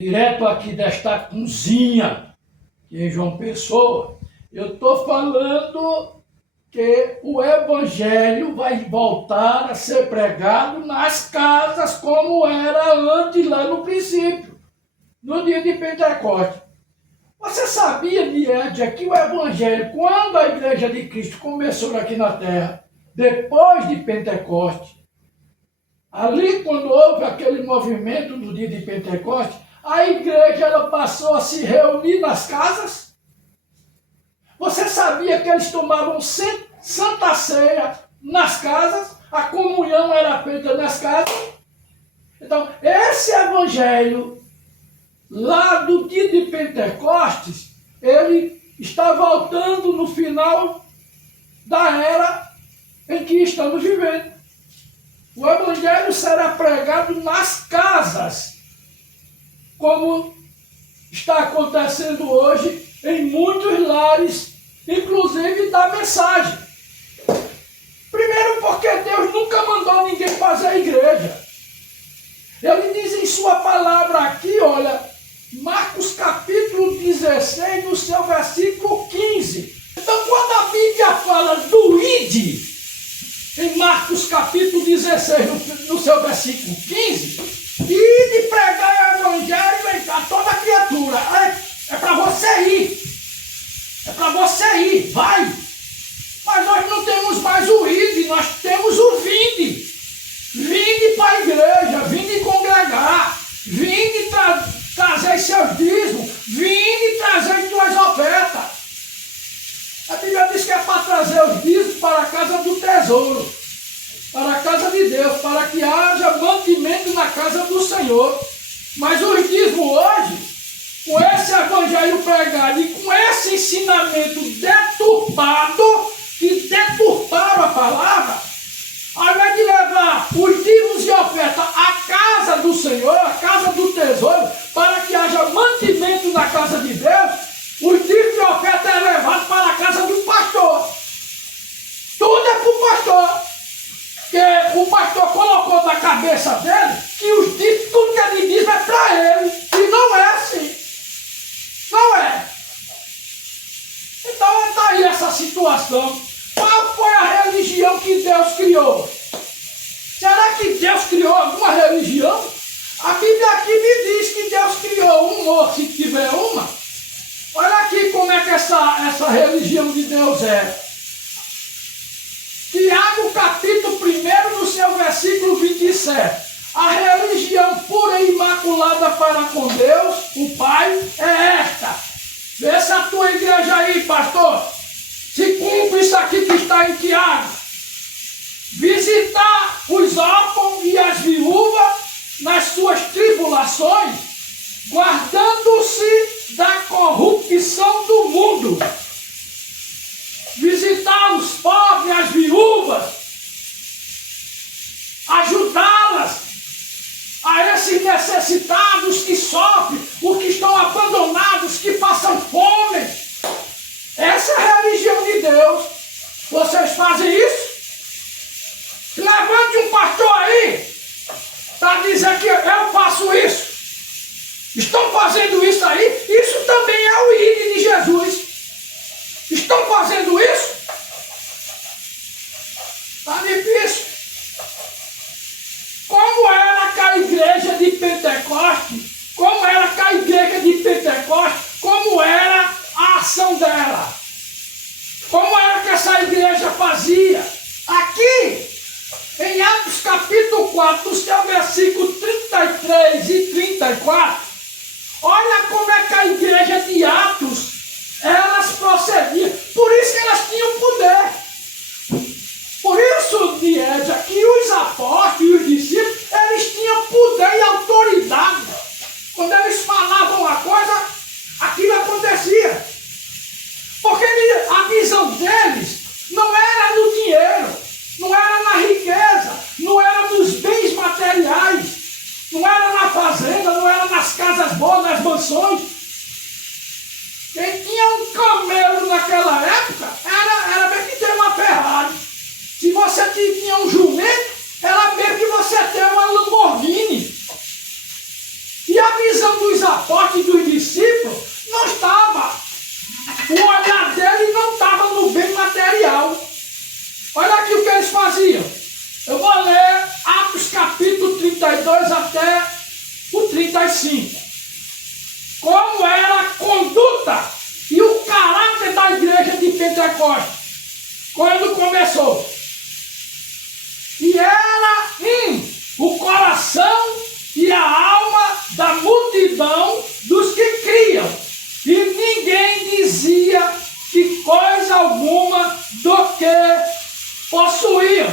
Direto aqui desta cozinha, em João Pessoa, eu estou falando que o Evangelho vai voltar a ser pregado nas casas como era antes lá no princípio, no dia de Pentecostes. Você sabia, Diante, que o Evangelho, quando a Igreja de Cristo começou aqui na Terra, depois de Pentecostes, ali quando houve aquele movimento do dia de Pentecostes, a igreja ela passou a se reunir nas casas? Você sabia que eles tomavam santa ceia nas casas? A comunhão era feita nas casas? Então, esse evangelho, lá do dia de Pentecostes, ele está voltando no final da era em que estamos vivendo. O evangelho será pregado nas casas, como está acontecendo hoje em muitos lares, inclusive da mensagem. Primeiro porque Deus nunca mandou ninguém fazer igreja. Ele diz em sua palavra aqui, olha, Marcos capítulo 16, no seu versículo 15. Então quando a Bíblia fala do ide, em Marcos capítulo 16, no seu versículo 15, e de pregar o evangelho a toda criatura. É para você ir. É para você ir. Vai. Mas nós não temos mais o ide, nós temos o vinde. Vinde para a igreja, vinde congregar, vinde trazer seus dízimos, vinde trazer suas ofertas. A Bíblia diz que é para trazer os dízimos para a casa do tesouro, para a casa de Deus, para que haja mantimento na casa do Senhor. Mas os dízimos hoje, com esse evangelho pregado e com esse ensinamento deturpado, que deturparam a palavra, ao invés de levar os dízimos e oferta à casa do Senhor, à casa do tesouro, para que haja mantimento na casa de Deus, os dízimos e oferta é levado para a casa do pastor. Tudo é para o pastor. Porque o pastor colocou na cabeça dele que os dízimos, tudo que ele diz é para ele. E não é assim. Não é. Então está aí essa situação. Qual foi a religião que Deus criou? Será que Deus criou alguma religião? A Bíblia aqui me diz que Deus criou um, ou se tiver uma. Olha aqui como é que essa religião de Deus é. Tiago capítulo 1, no seu versículo 27. A religião pura e imaculada para com Deus, o Pai, é esta. Vê se a tua igreja aí, pastor, se cumpre isso aqui que está em Tiago. Visitar os órfãos e as viúvas nas suas tribulações, guardando-se da corrupção do mundo. Visitar os pobres, as viúvas, ajudá-las, a esses necessitados que sofrem, os que estão abandonados, que passam fome. Essa é a religião de Deus. Vocês fazem isso? Levante um pastor aí para dizer que eu faço isso. Estão fazendo isso aí? Isso também é o ide de Jesus. Estão fazendo isso? Está difícil. Como era que a igreja de Pentecostes? Como era que a igreja de Pentecostes? Como era a ação dela? Como era que essa igreja fazia? Aqui, em Atos capítulo 4, no seu versículo 33 e 34, olha como é que a igreja de Atos, elas procediam. Por isso que elas tinham poder. Por isso, Diédia, que os apóstolos e os discípulos, eles tinham poder e autoridade. Quando eles falavam uma coisa, aquilo acontecia. Porque a visão deles não era no dinheiro, não era na riqueza, não era nos bens materiais, não era na fazenda, não era nas casas boas, nas mansões. Quem tinha um camelo naquela época era bem que ter uma Ferrari. Se você tinha um jumento, era bem que você ter uma Lamborghini. E a visão dos apóstolos como era a conduta e o caráter da igreja de Pentecostes, quando começou. E era o coração e a alma da multidão dos que criam. E ninguém dizia que coisa alguma do que possuíam.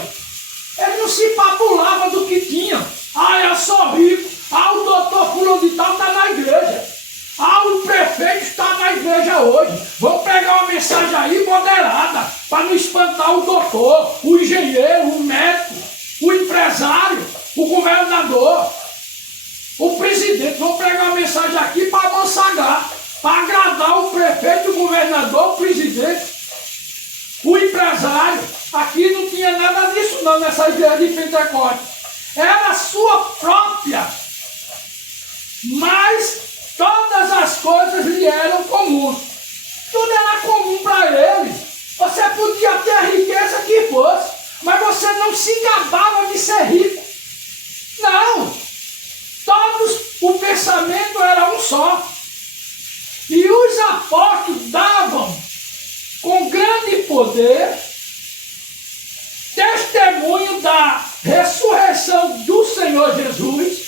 Ele não se papulava do que tinha. Ah, eu sou rico. Ah, o doutor fulano de tal está na igreja. Ah, o prefeito está na igreja hoje. Vamos pegar uma mensagem aí moderada, para não espantar o doutor, o engenheiro, o médico, o empresário, o governador, o presidente. Vamos pegar uma mensagem aqui para amansagar, para agradar o prefeito, o governador, o presidente, o empresário. Aqui não tinha nada disso não, nessa igreja de Pentecostes. Era a sua própria, mas todas as coisas lhe eram comuns. Tudo era comum para ele. Você podia ter a riqueza que fosse, mas você não se gabava de ser rico. Não. Todos, o pensamento era um só. E os apóstolos davam com grande poder testemunho da ressurreição do Senhor Jesus,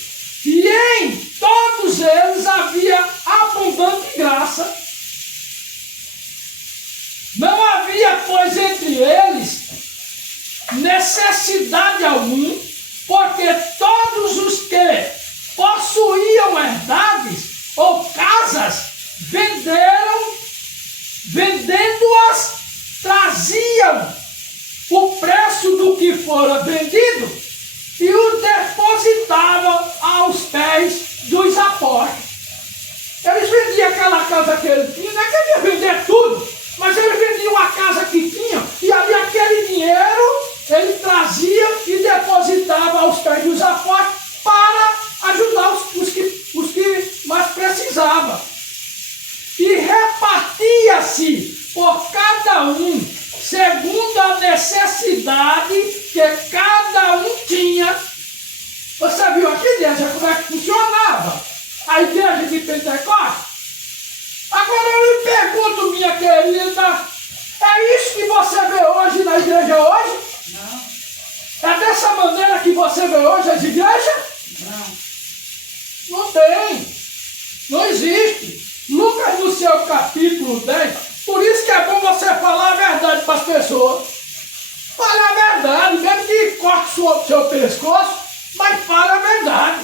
e em todos eles havia abundante graça. Não havia, pois, entre eles necessidade alguma, porque todos os que possuíam herdades ou casas, vendendo-as, traziam o preço do que fora vendido e o depositavam aos pés dos apóstolos. Eles vendiam aquela casa que ele tinha, não é que ele ia vender tudo, mas eles vendiam a casa que tinham, e ali aquele dinheiro ele trazia e depositava aos pés dos apóstolos para ajudar os que mais precisavam. E repartia-se por cada um, segundo a necessidade que cada um tinha. Você viu aqui, igreja, como é que funcionava a igreja de Pentecostes? Agora eu lhe pergunto, minha querida, é isso que você vê hoje na igreja hoje? Não. É dessa maneira que você vê hoje as igrejas? Não. Não tem. Não existe. Lucas, no seu capítulo 10, por isso que é bom você falar a verdade para as pessoas. Fale a verdade, mesmo que corte o seu pescoço, mas fale a verdade.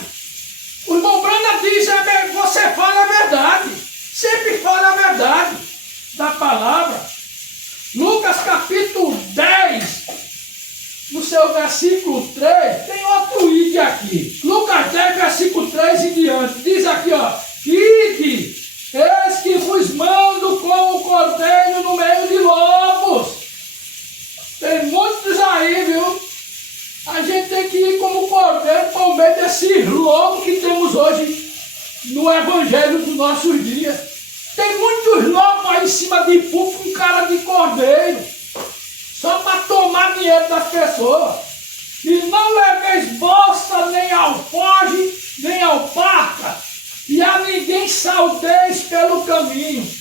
O irmão Branda diz, você fala a verdade. Sempre fala a verdade da palavra. Lucas capítulo 10, no seu versículo 3, tem outro ide aqui. Lucas 10, versículo 3 e diante. Diz aqui, ó, ide, eis que vos mando como o cordeiro no meio de lobos. Tem muitos aí, viu? A gente tem que ir como cordeiro para o meio desse lobo que temos hoje no evangelho dos nossos dias. Tem muitos lobos aí em cima de púlpito com cara de cordeiro, só para tomar dinheiro das pessoas. E não leveis bolsa, nem alforje, nem alparca, e a ninguém saudeis pelo caminho.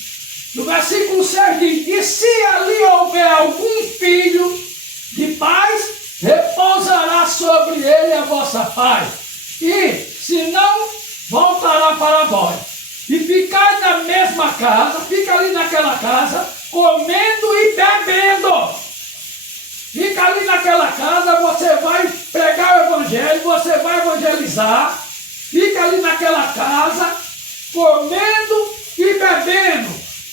No versículo 6 diz, e se ali houver algum filho de paz, repousará sobre ele a vossa paz, e se não, voltará para vós. E ficai na mesma casa, fica ali naquela casa, comendo e bebendo. Fica ali naquela casa, você vai pregar o evangelho, você vai evangelizar. Fica ali naquela casa, comendo e bebendo,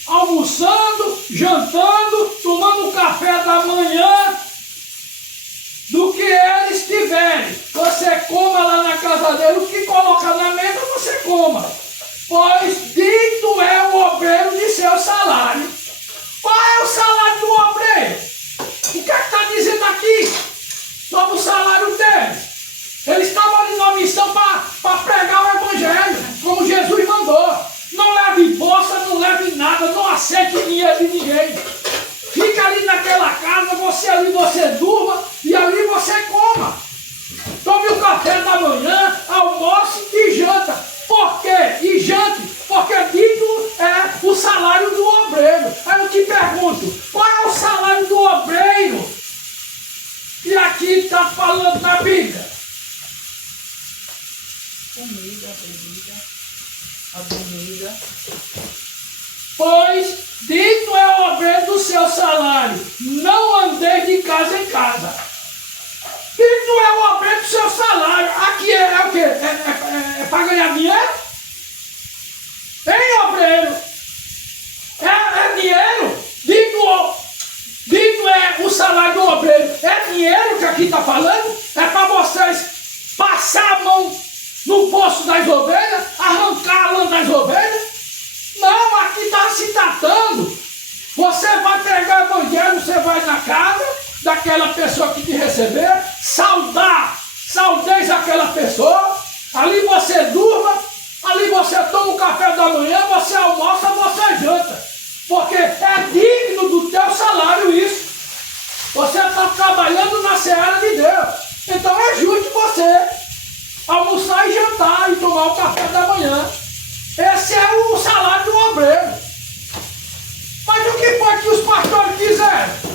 almoçando, jantando, tomando um café da manhã, do que eles tiverem. Você coma lá na casa dele, o que coloca na mesa você coma. Pois dito é o obreiro de seu salário. Qual é o salário do obreiro? O que está dizendo aqui sobre o salário dele? Eles estavam ali numa missão para pregar o evangelho, como Jesus mandou. Não leve bolsa, não leve nada, não aceite dinheiro de ninguém. Fica ali naquela casa, você durma e ali você coma. Tome o café da manhã, almoce e janta. Por quê? E jante, porque salário do obreiro. Aí eu te pergunto, qual é o salário do obreiro que aqui está falando na Bíblia? Comida, bebida, a comida. Pois dito é o obreiro do seu salário, não andeis de casa em casa. Dito é o obreiro do seu salário. Aqui é o quê? É para ganhar dinheiro? Hein, obreiro? É dinheiro? Dito é o salário do obreiro. É dinheiro que aqui está falando? É para vocês passar a mão no poço das ovelhas, arrancar a lã das ovelhas? Não, aqui está se tratando. Você vai pregar o evangelho, você vai na casa daquela pessoa que te receber, saudeis aquela pessoa, ali você durma, ali você toma o café da manhã, você almoça, você janta, porque é digno do teu salário isso. Você está trabalhando na seara de Deus, então é justo você almoçar e jantar e tomar o café da manhã. Esse é o salário do obreiro. Mas o que foi que os pastores fizeram?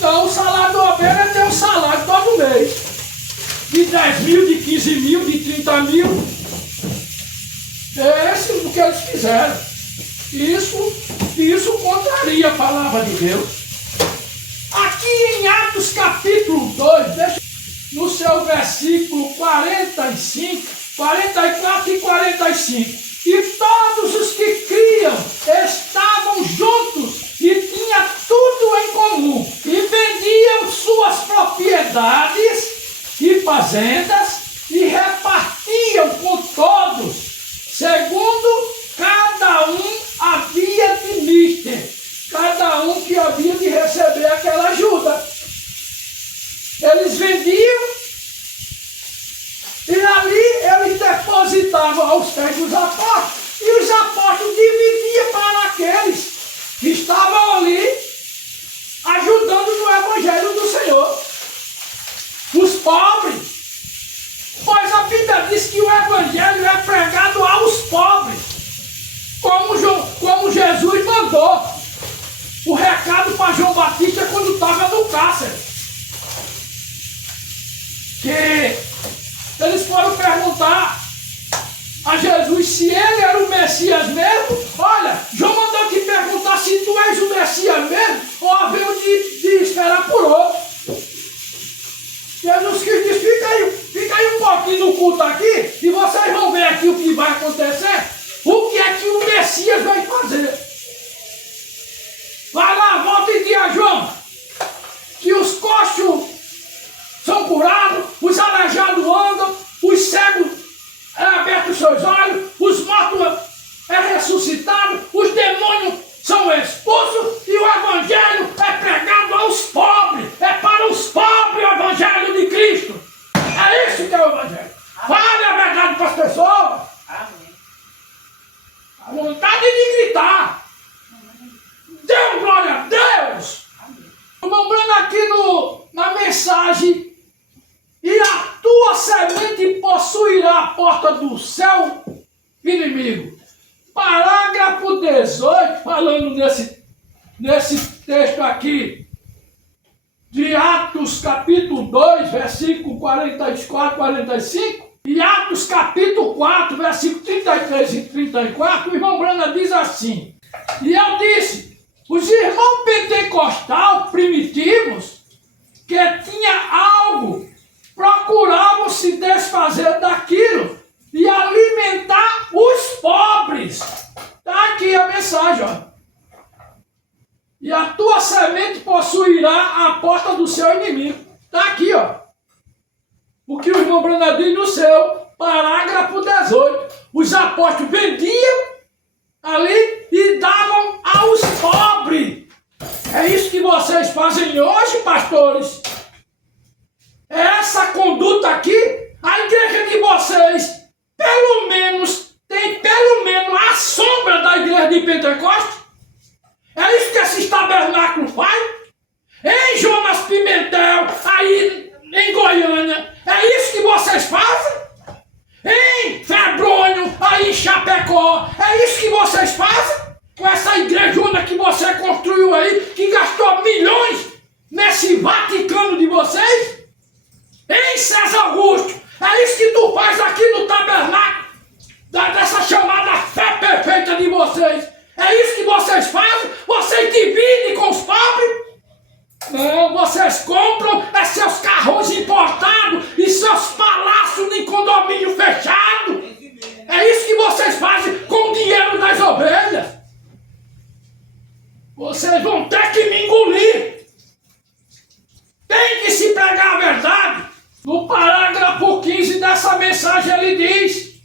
Não, o salário do obreiro é ter um salário todo mês. De 10 mil, de 15 mil, de 30 mil. É esse o que eles fizeram. Isso contraria a palavra de Deus. Aqui em Atos capítulo 2, no seu versículo 45, 44 e 45. E todos os que criam estavam juntos e tinham tudo em comum. E vendiam suas propriedades e fazendas e repartiam com todos, segundo cada um havia de mister, cada um que havia de receber aquela ajuda. Eles vendiam e ali eles depositavam aos pés dos apóstolos e os apóstolos dividiam para aqueles que estavam ali ajudando no Evangelho do Senhor. Os pobres, pois a Bíblia diz que o Evangelho é pregado aos pobres, como Jesus mandou o recado para João Batista quando estava no cárcere. Que eles foram perguntar a Jesus se ele era o Messias mesmo. Olha, João mandou te perguntar se tu és o Messias mesmo ou havia de esperar por outro. Jesus Cristo diz, fica aí um pouquinho no culto aqui e vocês vão ver aqui o que vai acontecer, o que é que o Messias vai fazer. Vai lá, volta e diz a João que os coxos são curados, os aleijados andam, os cegos abertam os seus olhos, os mortos ressuscitados, os demônios são expulsos e o Evangelho é pregado aos pobres. É para os pobres o Evangelho de Cristo. É isso que é o Evangelho. Fale a verdade para as pessoas. Amém. A vontade de gritar. Dê glória a Deus. Lembrando aqui na mensagem, e a tua semente possuirá a porta do seu inimigo. Parágrafo 18, falando nesse texto aqui, de Atos capítulo 2, versículo 44, 45, e Atos capítulo 4, versículo 33 e 34, o irmão Brana diz assim, e eu disse, os irmãos pentecostal primitivos, que tinha algo, procuravam se desfazer daquilo e alimentar os pobres. Está aqui a mensagem, ó. E a tua semente possuirá a porta do seu inimigo. Está aqui, ó. O que o irmão Brana diz no seu parágrafo 18. Os apóstolos vendiam ali e davam aos pobres. É isso que vocês fazem hoje, pastores. Essa conduta aqui, a igreja de vocês, pelo menos, tem pelo menos a sombra da igreja de Pentecostes. É isso que esse tabernáculo faz? Em Jonas Pimentel, aí em Goiânia, é isso que vocês fazem? Em Febrônio, aí em Chapecó, é isso que vocês fazem? com essa igrejona que você construiu aí, que gastou milhões nesse Vaticano de vocês? Hein, César Augusto? É isso que tu faz aqui no tabernáculo, dessa chamada fé perfeita de vocês. É isso que vocês fazem? Vocês dividem com os pobres? Não, vocês compram seus carros importados e seus palácios em condomínio fechado. É isso que vocês fazem com o dinheiro das ovelhas. Vocês vão ter que me engolir. Tem que se pregar a verdade. No parágrafo 15 dessa mensagem ele diz: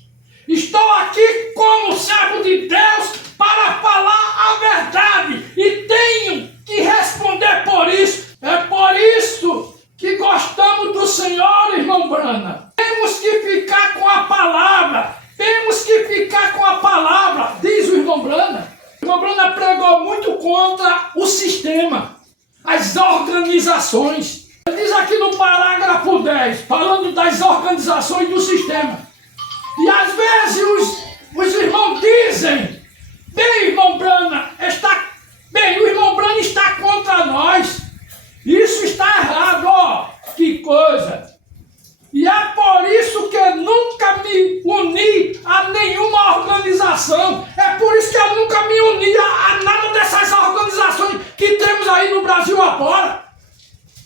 estou aqui como servo de Deus para falar a verdade e tenho que responder por isso. É por isso que gostamos do Senhor, irmão Brana. Temos que ficar com a palavra. Temos que ficar com a palavra, diz o irmão Brana. O irmão Brana pregou muito contra o sistema, as organizações. Ele diz aqui no parágrafo 10, falando das organizações do sistema. E às vezes os irmãos dizem: bem, irmão Brana, o irmão Brana está contra nós. Isso está errado, ó, que coisa. E é por isso que eu nunca me uni a nenhuma organização. É por isso que eu nunca me uni a nada dessas organizações que temos aí no Brasil afora.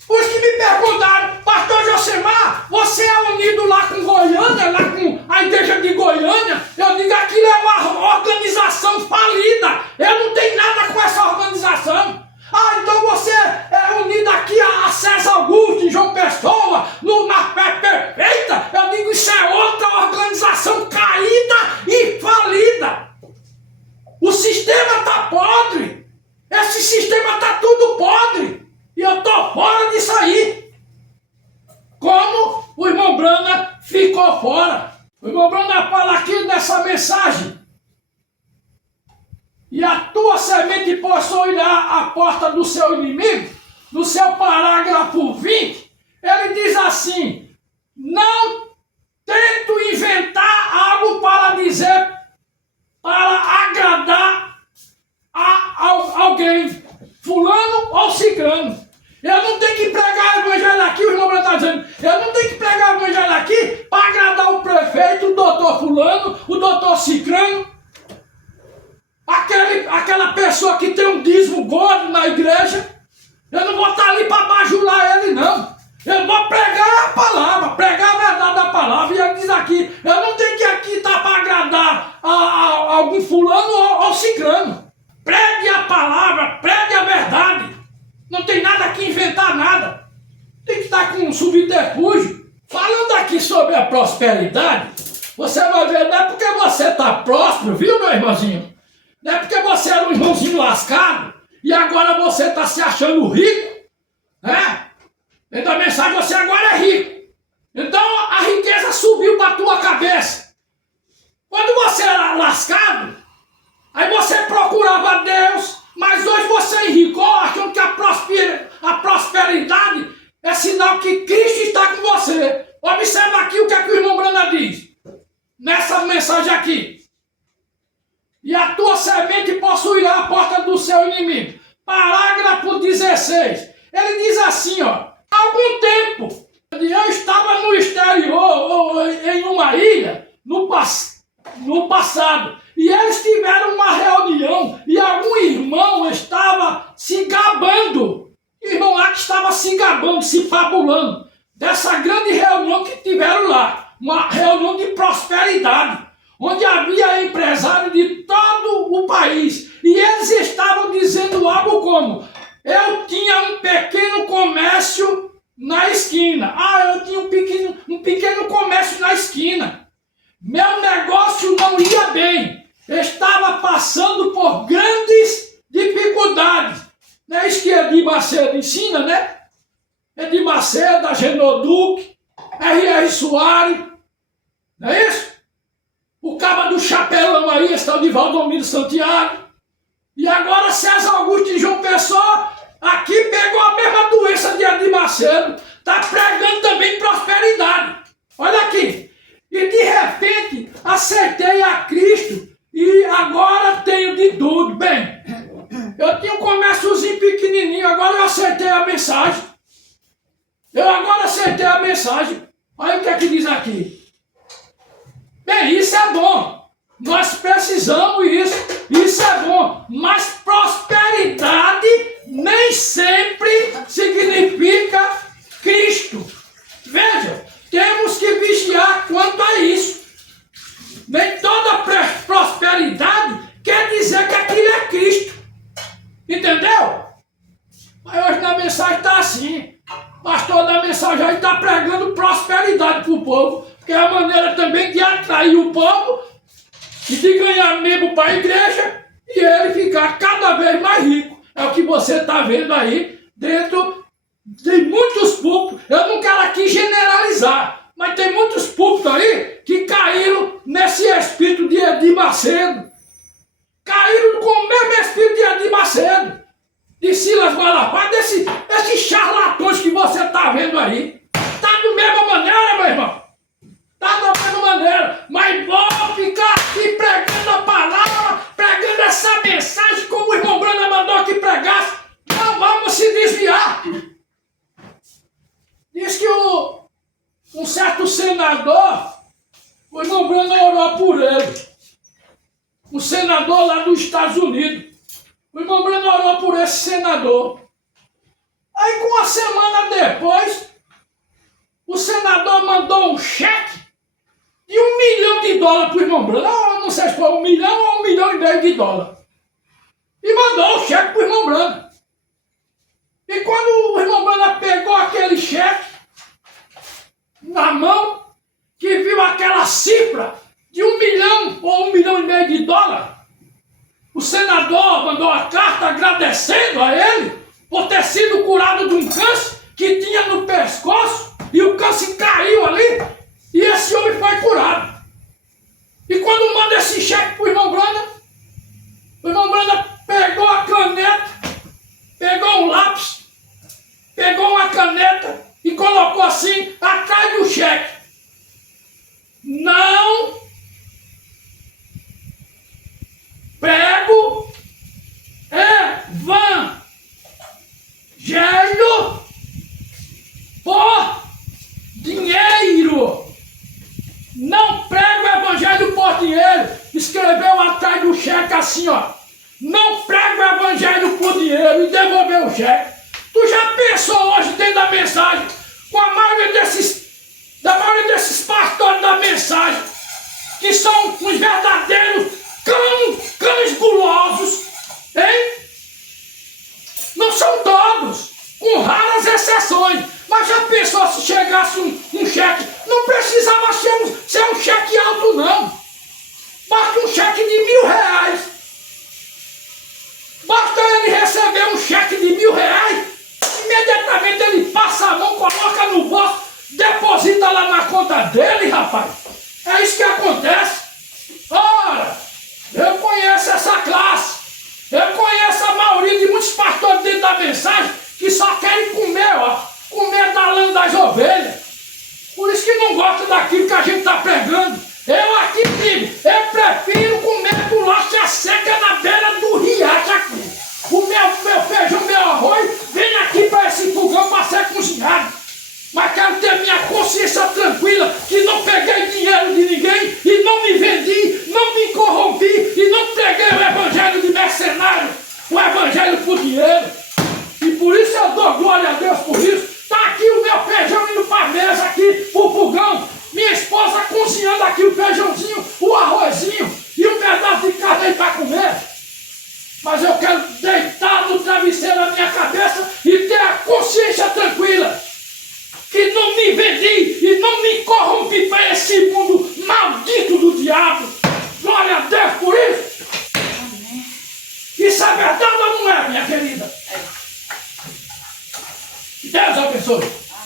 Os que me perguntaram: pastor Josemar, você é unido lá com Goiânia, lá com a igreja de Goiânia? Eu digo: aquilo é uma organização falida. Eu não tenho nada com essa organização. Ah, então você é unido aqui a César Augusto, em João Pessoa, na fé perfeita? Eu digo: isso é outra organização caída e falida. O sistema está podre. Esse sistema está tudo podre. E eu estou fora disso aí. Como o irmão Brana ficou fora. O irmão Brana fala aqui nessa mensagem: e a tua semente possuirá a porta do seu inimigo. No seu parágrafo 20, ele diz assim: não tento inventar algo para dizer, para agradar a alguém, fulano ou ciclano. Eu não tenho que pregar o evangelho aqui, o irmão Brana está dizendo, eu não tenho que pregar o evangelho aqui para agradar o prefeito, o doutor fulano, o doutor ciclano, aquela pessoa que tem um dízimo gordo na igreja. Eu não vou estar ali para bajular ele, não. Eu vou pregar a palavra, pregar a verdade da palavra. E ele diz aqui: eu não tenho que aqui estar para agradar a algum fulano ou ciclano. Pregue a palavra, pregue a verdade. Não tem nada que inventar nada. Tem que estar com um subterfúgio. Falando aqui sobre a prosperidade, você vai ver, não é porque você está próspero, viu, meu irmãozinho? Não é porque você era um irmãozinho lascado e agora você está se achando rico, né? Dentro da mensagem você agora é rico. Então a riqueza subiu para a tua cabeça. Quando você era lascado, aí você procurava Deus, mas hoje você enricou achando que a prosperidade é sinal que Cristo está com você. Observa aqui o que é que o irmão Brana diz nessa mensagem aqui. E a tua semente possuirá a porta do seu inimigo. Parágrafo 16. Ele diz assim, ó: há algum tempo eu estava no exterior, ou em uma ilha, no passado, e eles tiveram uma reunião, e algum irmão estava se gabando, irmão lá que estava se gabando, se fabulando, dessa grande reunião que tiveram lá, uma reunião de prosperidade, onde havia empresários de todo o país, e eles estavam dizendo algo como: eu tinha um pequeno comércio na esquina. Ah, eu tinha um pequeno comércio na esquina. Meu negócio não ia bem. Estava passando por grandes dificuldades. Não é isso que Edir Macedo ensina, né? Edir Macedo, Agenor Duque, R.R. Soares. Não é isso? O caba do chapelão aí está o de Valdomiro Santiago. E agora César Augusto de João Pessoa aqui pegou a mesma doença de Edir Macedo. Está pregando também prosperidade. Olha aqui. E de repente aceitei a Cristo e agora tenho de tudo. Bem, precisamos isso é bom. Mas prosperidade nem sempre significa Cristo. Veja, temos que vigiar quanto a isso. Nem toda prosperidade quer dizer que aquilo é Cristo. Entendeu? Mas hoje na mensagem está assim. Pastor da mensagem aí está pregando prosperidade para o povo, porque é a maneira também de atrair o povo e de ganhar membro para a igreja e ele ficar cada vez mais rico. É o que você está vendo aí dentro de muitos púlpitos. Eu não quero aqui generalizar, mas tem muitos púlpitos aí que caíram nesse espírito de Edir Macedo. Caíram com o mesmo espírito de Edir Macedo, de Silas Malafaia, esses charlatões que você está vendo aí. Está da mesma maneira, meu irmão. Está da mesma maneira. Mas vou ficar aqui pregando a palavra, pregando essa mensagem como o irmão Brana mandou que pregasse. Não vamos se desviar. Diz que um certo senador, o irmão Brana orou por ele. Um senador lá dos Estados Unidos. O irmão Breno orou por esse senador. Aí, com uma semana depois, o senador mandou um cheque de $1 milhão para o irmão Breno. Não sei se foi $1 milhão ou $1,5 milhão. E mandou o cheque para o irmão Breno. E quando o irmão Breno pegou aquele cheque na mão, que viu aquela cifra de $1 milhão ou $1,5 milhão, o senador mandou uma carta agradecendo a ele por ter sido curado de um câncer que tinha no pescoço e o câncer caiu ali e esse homem foi curado. E quando manda esse cheque para o irmão Brana pegou a caneta, pegou um lápis, pegou uma caneta e colocou assim atrás do cheque. Não prego evangelho por dinheiro. Não prego evangelho por dinheiro. Escreveu atrás do cheque assim, ó. Não prego evangelho por dinheiro e devolveu o cheque. Tu já pensou hoje dentro da mensagem com a maioria desses pastores da mensagem que são os verdadeiros cães gulosos, hein? Não são todos, com raras exceções. Mas já pensou se chegasse um cheque? Não precisava ser um cheque alto, não. Basta um cheque de R$1.000. Basta ele receber um cheque de R$1.000, imediatamente ele passa a mão, coloca no bolso, deposita lá na conta dele, rapaz. É isso que acontece. Ora, eu conheço essa classe. Eu conheço a maioria de muitos pastores dentro da mensagem que só querem comer, ó. Comer da lã das ovelhas. Por isso que não gosta daquilo que a gente está pregando. Eu aqui digo, eu prefiro comer bolacha seca na beira do riacho aqui. O meu feijão, meu arroz, vem aqui para esse fogão para ser cozinhado. Mas quero ter minha consciência tranquila que não peguei dinheiro de ninguém e não me vendi, não me corrompi e não preguei o evangelho de mercenário, o evangelho por dinheiro. E por isso eu dou glória a Deus por isso. Está aqui o meu feijão indo para a mesa, aqui pro fogão. Minha esposa cozinhando aqui o feijãozinho